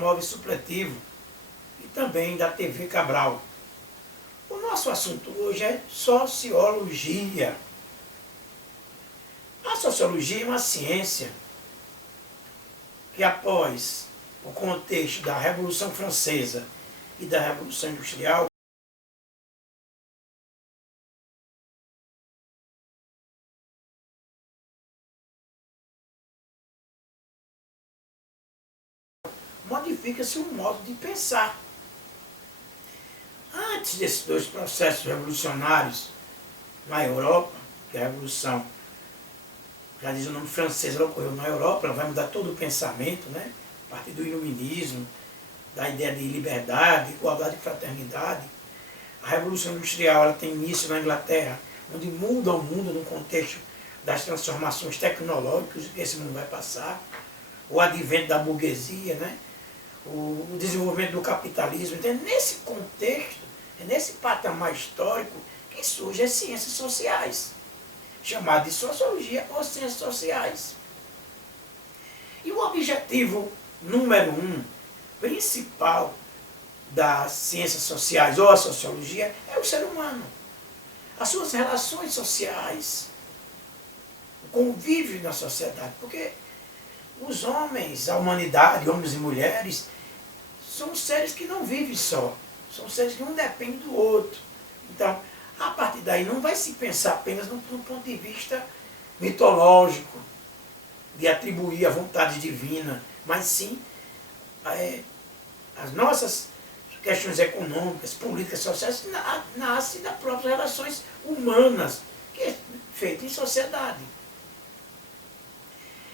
Automóvel Supletivo e também da TV Cabral. O nosso assunto hoje é sociologia. A sociologia é uma ciência que, após o contexto da Revolução Francesa e da Revolução Industrial, modifica-se o modo de pensar. Antes desses dois processos revolucionários na Europa, que é a Revolução, já diz o nome francês, ela ocorreu na Europa, ela vai mudar todo o pensamento, né? A partir do iluminismo, da ideia de liberdade, igualdade e fraternidade. A Revolução Industrial ela tem início na Inglaterra, onde muda o mundo no contexto das transformações tecnológicas que esse mundo vai passar, o advento da burguesia, né? O desenvolvimento do capitalismo. Então, nesse contexto, nesse patamar histórico, que surgem as ciências sociais, chamadas de sociologia ou ciências sociais. E o objetivo número 1, principal das ciências sociais ou a sociologia, é o ser humano. As suas relações sociais, o convívio na sociedade, porque os homens, a humanidade, homens e mulheres, são seres que não vivem só. São seres que um depende do outro. Então, a partir daí, não vai se pensar apenas no ponto de vista mitológico, de atribuir a vontade divina, mas sim as nossas questões econômicas, políticas, sociais, nascem das próprias relações humanas, que é feita em sociedade.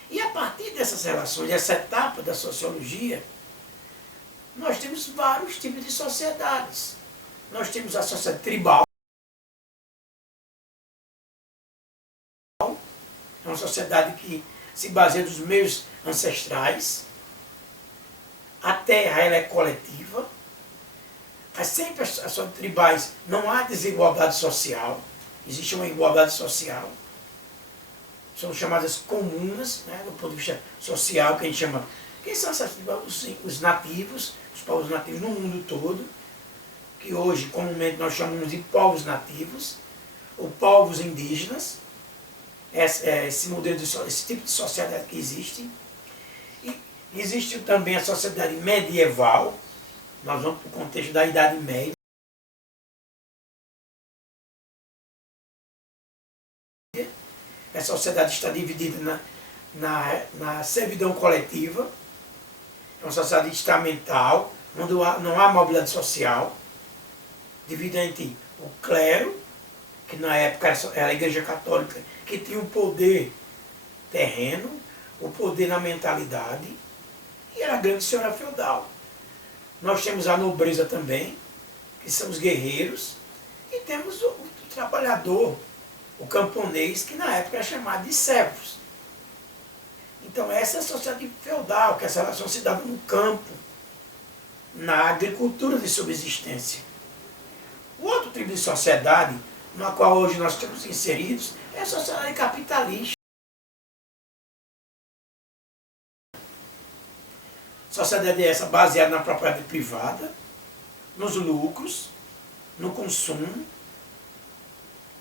E a partir dessas relações, dessa etapa da sociologia, nós temos vários tipos de sociedades. Nós temos a sociedade tribal, é uma sociedade que se baseia nos meios ancestrais. A terra ela é coletiva. Mas sempre as sociedades tribais não há desigualdade social. Existe uma igualdade social. São chamadas comunas, né, do ponto de vista social, que a gente chama... Quem são essas tribos? Os nativos, os povos nativos no mundo todo, que hoje comumente nós chamamos de povos nativos, ou povos indígenas, esse modelo, esse tipo de sociedade que existe. E existe também a sociedade medieval, nós vamos para o contexto da Idade Média. A sociedade está dividida na servidão coletiva, é uma sociedade estamental, onde não há mobilidade social, dividida entre o clero, que na época era a Igreja Católica, que tinha o poder terreno, o poder na mentalidade, e era a grande senhora feudal. Nós temos a nobreza também, que são os guerreiros, e temos o trabalhador, o camponês, que na época era chamado de servos. Então essa é a sociedade feudal, que essa relação se dava no campo, na agricultura de subsistência. O outro tipo de sociedade, na qual hoje nós estamos inseridos, é a sociedade capitalista. Sociedade essa baseada na propriedade privada, nos lucros, no consumo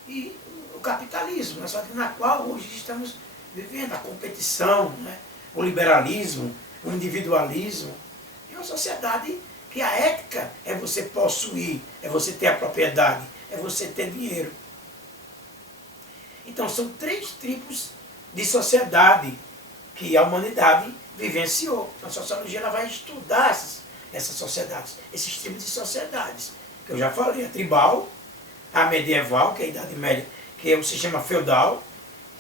e o capitalismo, na qual hoje estamos vivendo a competição, né? O liberalismo, o individualismo. É uma sociedade que a ética é você possuir, é você ter a propriedade, é você ter dinheiro. Então são 3 tipos de sociedade que a humanidade vivenciou. A sociologia ela vai estudar essas sociedades, esses tipos de sociedades, que eu já falei, a tribal, a medieval, que é a Idade Média, que é o sistema feudal,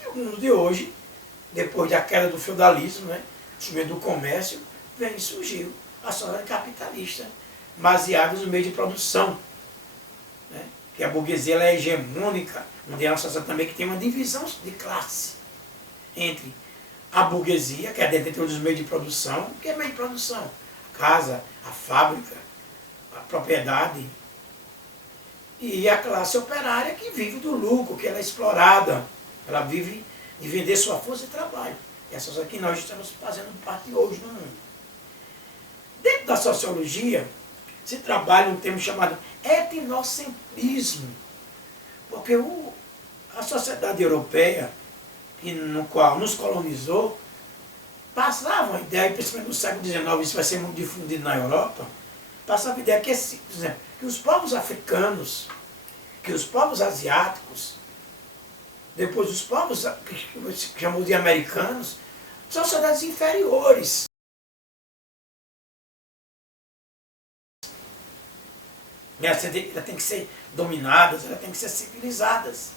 e o mundo de hoje, depois da queda do feudalismo, né, o surgimento do comércio, surgiu a sociedade capitalista, baseada nos meios de produção, né, que a burguesia ela é hegemônica, onde é uma sociedade também que tem uma divisão de classe entre a burguesia, que é dentro dos meios de produção. O que é meio de produção? A casa, a fábrica, a propriedade. E a classe operária que vive do lucro, que ela é explorada. Ela vive de vender sua força e trabalho. Essas aqui nós estamos fazendo parte hoje no mundo. Dentro da sociologia, se trabalha um termo chamado etnocentrismo, porque a sociedade europeia, no qual nos colonizou, passava uma ideia, principalmente no século XIX, isso vai ser muito difundido na Europa, passava a ideia que, por exemplo, que os povos africanos, que os povos asiáticos, depois os povos que chamou de americanos, são sociedades inferiores. Elas têm que ser dominadas, elas têm que ser civilizadas.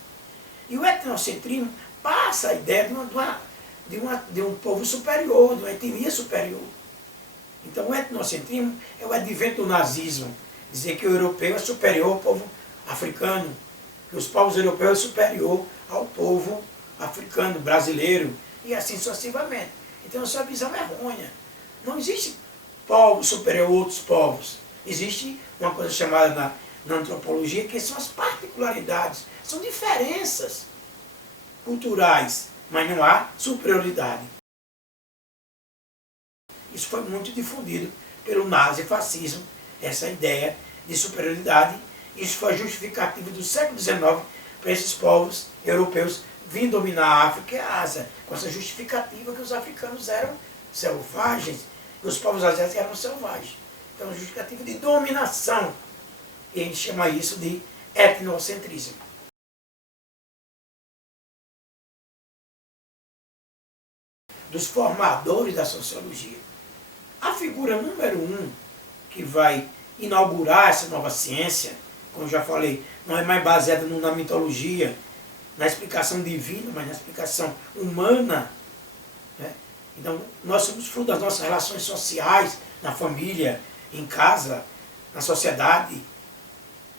E o etnocentrismo passa a ideia de um povo superior, de uma etnia superior. Então o etnocentrismo é o advento do nazismo, dizer que o europeu é superior ao povo africano, que os povos europeus é superior ao povo africano, brasileiro, e assim sucessivamente. Então essa visão é errônea. Não existe povo superior a outros povos. Existe uma coisa chamada na antropologia, que são as particularidades, são diferenças culturais, mas não há superioridade. Isso foi muito difundido pelo nazifascismo, essa ideia de superioridade. Isso foi justificativo do século XIX para esses povos europeus virem dominar a África e a Ásia, com essa justificativa que os africanos eram selvagens e os povos asiáticos eram selvagens. Então, justificativa de dominação. E a gente chama isso de etnocentrismo. Dos formadores da sociologia. A figura número 1 que vai inaugurar essa nova ciência, como eu já falei, não é mais baseada na mitologia, na explicação divina, mas na explicação humana. Né? Então, nós somos fruto das nossas relações sociais, na família, em casa, na sociedade.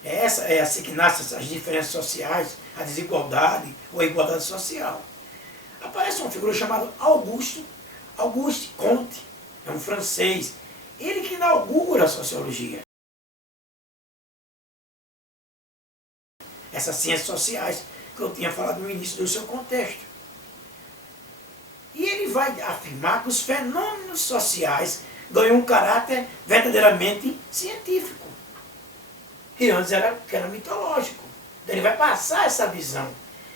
É assim que nascem as diferenças sociais, a desigualdade ou a igualdade social. Aparece uma figura chamada Auguste Comte, é um francês. Ele que inaugura a sociologia. Essas ciências sociais que eu tinha falado no início do seu contexto. E ele vai afirmar que os fenômenos sociais ganham um caráter verdadeiramente científico, que antes era mitológico. Então ele vai passar essa visão.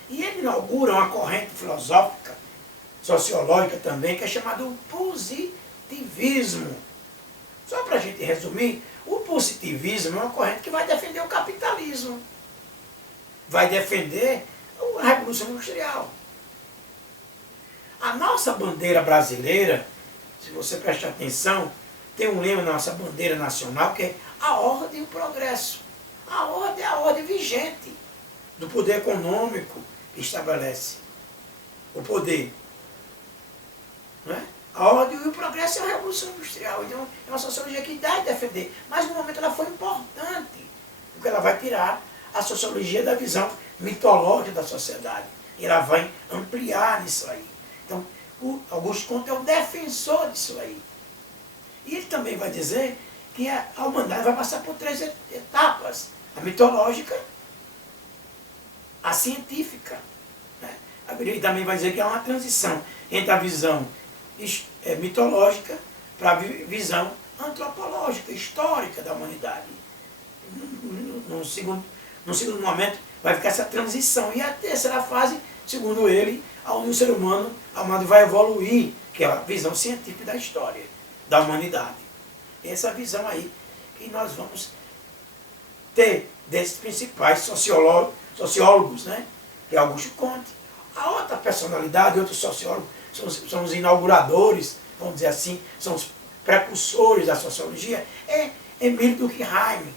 E ele inaugura uma corrente filosófica, sociológica também, que é chamada o positivismo. Só para a gente resumir, o positivismo é uma corrente que vai defender o capitalismo, vai defender a Revolução Industrial. A nossa bandeira brasileira, se você prestar atenção, tem um lema na nossa bandeira nacional que é a ordem e o progresso. A ordem é a ordem vigente do poder econômico que estabelece o poder. Não é? A ordem e o progresso é a Revolução Industrial. Então é uma sociologia que dá e defender. Mas no momento ela foi importante, porque ela vai tirar a sociologia da visão mitológica da sociedade. E ela vai ampliar nisso aí. Então, o Auguste Comte é o defensor disso aí. E ele também vai dizer que a humanidade vai passar por 3 etapas. A mitológica, a científica. Né? Ele também vai dizer que há uma transição entre a visão mitológica para a visão antropológica, histórica da humanidade. No segundo momento, vai ficar essa transição. E a terceira fase, segundo ele, onde o ser humano vai evoluir, que é a visão científica da história, da humanidade. Essa visão aí que nós vamos ter desses principais sociólogos, né? Que é Auguste Comte. A outra personalidade, outro sociólogo, são os inauguradores, vamos dizer assim, são os precursores da sociologia, é Emile Durkheim.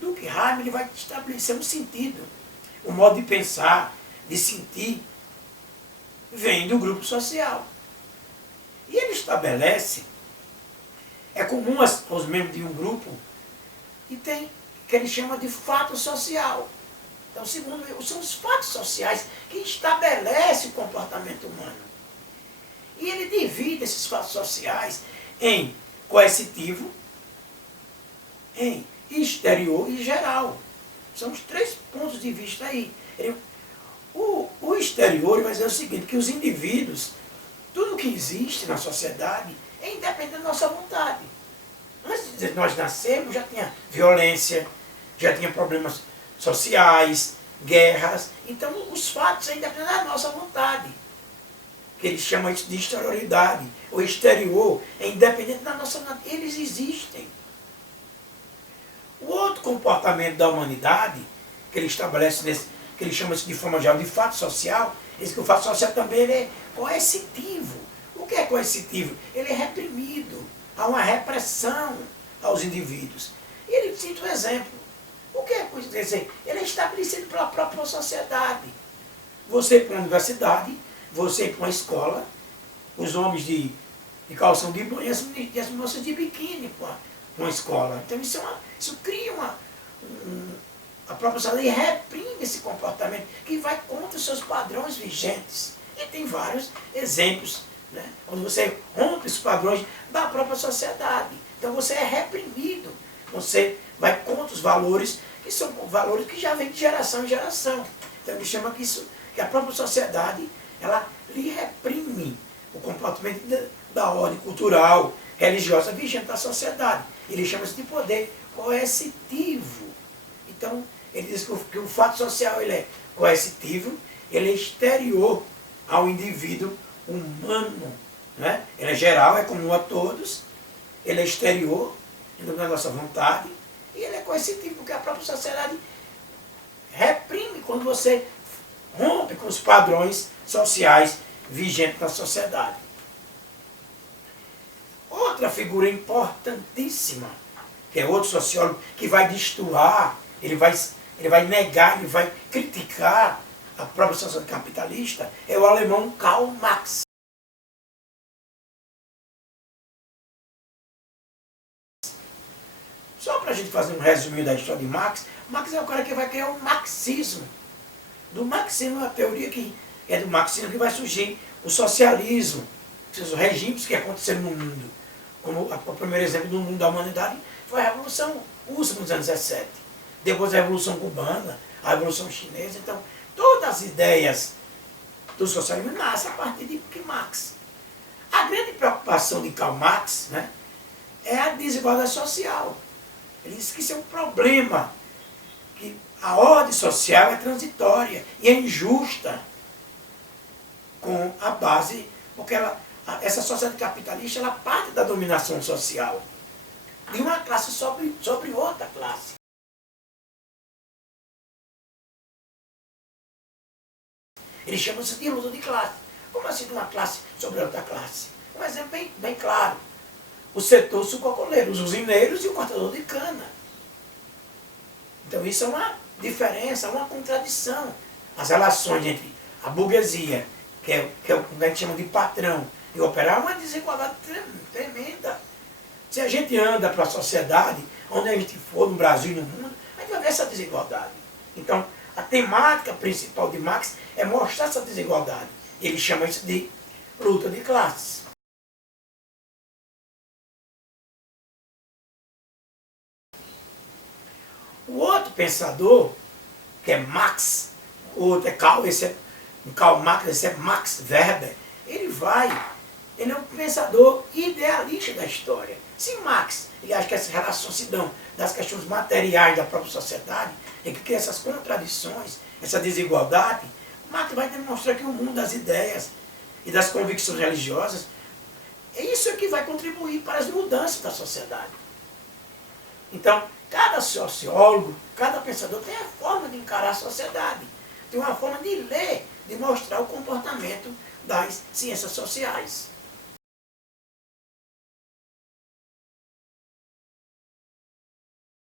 Durkheim ele vai estabelecer um sentido, um modo de pensar, de sentir, vem do grupo social. E ele estabelece, é comum aos membros de um grupo, e tem que ele chama de fato social. Então, segundo ele, são os fatos sociais que estabelecem o comportamento humano. E ele divide esses fatos sociais em coercitivo, em exterior e geral. São os 3 pontos de vista aí. O exterior vai dizer o seguinte, que os indivíduos, tudo que existe na sociedade é independente da nossa vontade. Antes de nós nascermos já tinha violência, já tinha problemas sociais, guerras. Então os fatos são independentes da nossa vontade. Que eles chamam isso de exterioridade. O exterior é independente da nossa vontade. Eles existem. O outro comportamento da humanidade, que ele estabelece nesse, que ele chama isso de forma geral de fato social, esse que o fato social também ele é coercitivo. O que é coercitivo? Ele é reprimido. Há uma repressão aos indivíduos. E ele cita um exemplo. O que é coercitivo? Ele é estabelecido pela própria sociedade. Você ir para uma universidade, você ir para uma escola, os homens de calção de banho e as moças de biquíni para uma escola. Então isso cria a própria sociedade reprime esse comportamento que vai contra os seus padrões vigentes. E tem vários exemplos, né, onde você rompe os padrões da própria sociedade. Então você é reprimido, você vai contra os valores, que são valores que já vêm de geração em geração. Então ele chama que a própria sociedade, ela lhe reprime o comportamento da ordem cultural, religiosa vigente da sociedade. Ele chama isso de poder coercitivo. Então, ele diz que o fato social ele é coercitivo, ele é exterior ao indivíduo humano. Né? Ele é geral, é comum a todos, ele é exterior, da nossa vontade, e ele é coercitivo, porque a própria sociedade reprime quando você rompe com os padrões sociais vigentes da sociedade. Outra figura importantíssima, que é outro sociólogo que vai destoar, ele vai negar, ele vai criticar a própria sociedade capitalista, é o alemão Karl Marx. Só para a gente fazer um resuminho da história de Marx, Marx é o cara que vai criar o marxismo. Do marxismo, a teoria que é do marxismo que vai surgir o socialismo, os regimes que aconteceram no mundo. Como o primeiro exemplo do mundo da humanidade foi a Revolução Russa nos anos 17. Depois a Revolução Cubana, a Revolução Chinesa. Então, todas as ideias do socialismo nascem a partir de Marx. A grande preocupação de Karl Marx, né, é a desigualdade social. Ele diz que isso é um problema, que a ordem social é transitória e é injusta com a base, porque essa sociedade capitalista ela parte da dominação social de uma classe sobre outra classe. Ele chama isso de luta de classe. Como assim de uma classe sobre outra classe? Um exemplo bem claro. O setor sucocoleiro, os usineiros e o cortador de cana. Então isso é uma diferença, uma contradição. As relações entre a burguesia, que é o que a gente chama de patrão, e o operário, é uma desigualdade tremenda. Se a gente anda para a sociedade, onde a gente for, no Brasil e no mundo, a gente vai ver essa desigualdade. Então, a temática principal de Marx é mostrar essa desigualdade. Ele chama isso de luta de classes. O outro pensador, que é Marx, o outro é Karl, Karl Marx, esse é Max Weber, ele é um pensador idealista da história. Se Marx, ele acha que essas relações se dão das questões materiais da própria sociedade, e que cria essas contradições, essa desigualdade, Marx vai demonstrar que o mundo das ideias e das convicções religiosas, é isso que vai contribuir para as mudanças da sociedade. Então, cada sociólogo, cada pensador tem a forma de encarar a sociedade, tem uma forma de ler, de mostrar o comportamento das ciências sociais.